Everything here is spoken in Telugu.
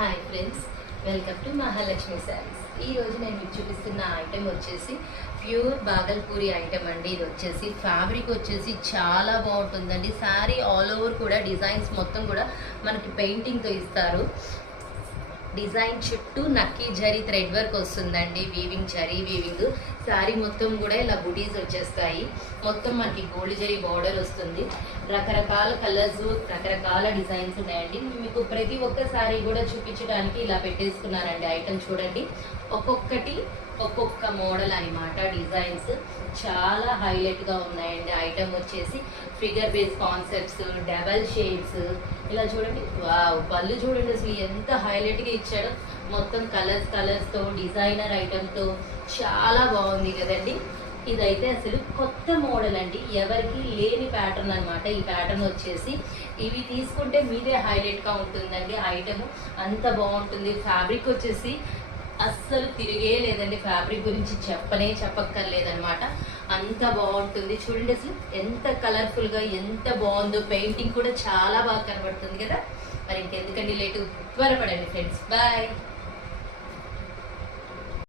Hi friends, welcome to Mahalakshmi saris. ఈ రోజు నేను మీకు చూపిస్తున్న ఐటెం వచ్చేసి ప్యూర్ బాగల్పూరి ఐటెం అండి. ఇది వచ్చేసి ఫ్యాబ్రిక్ వచ్చేసి చాలా బాగుంటుందండి. శారీ ఆల్ ఓవర్ కూడా డిజైన్స్ మొత్తం కూడా మనకి పెయింటింగ్తో ఇస్తారు. డిజైన్ చుట్టూ నక్కీ జరీ థ్రెడ్ వర్క్ వస్తుందండి. వీవింగ్ జరీ వీవింగ్ శారీ మొత్తం కూడా ఇలా బుటీస్ వచ్చేస్తాయి. మొత్తం మనకి గోల్డ్ జరీ బార్డర్ వస్తుంది. రకరకాల కలర్స్, రకరకాల డిజైన్స్ ఉన్నాయండి. మీకు ప్రతి ఒక్క శారీ కూడా చూపించడానికి ఇలా పెట్టేసుకున్నానండి. ఐటమ్ చూడండి, ఒక్కొక్కటి ఒక్కొక్క మోడల్ అనమాట. డిజైన్స్ చాలా హైలైట్గా ఉన్నాయండి. ఐటమ్ వచ్చేసి figure base concepts, double shades, ఇలా చూడండి. వావ్, పళ్ళు చూడండి అసలు ఎంత హైలైట్గా ఇచ్చాడో. మొత్తం కలర్స్తో డిజైనర్ ఐటమ్తో చాలా బాగుంది కదండి. ఇదైతే అసలు కొత్త మోడల్ అండి, ఎవరికి లేని ప్యాటర్న్ అనమాట. ఈ ప్యాటర్న్ వచ్చేసి ఇవి తీసుకుంటే మీదే హైలైట్గా ఉంటుందండి. ఐటమ్ అంత బాగుంటుంది. ఫ్యాబ్రిక్ వచ్చేసి అస్సలు తిరిగే లేదండి. ఫ్యాబ్రిక్ గురించి చెప్పక్కర్లేదనమాట. అంత బాగుంటుంది. చూడండి అసలు ఎంత కలర్ఫుల్గా ఎంత బాగుందో. పెయింటింగ్ కూడా చాలా బాగా కనబడుతుంది కదా. మరి ఇంకెందుకండి లేటు, త్వరపడండి ఫ్రెండ్స్. బాయ్.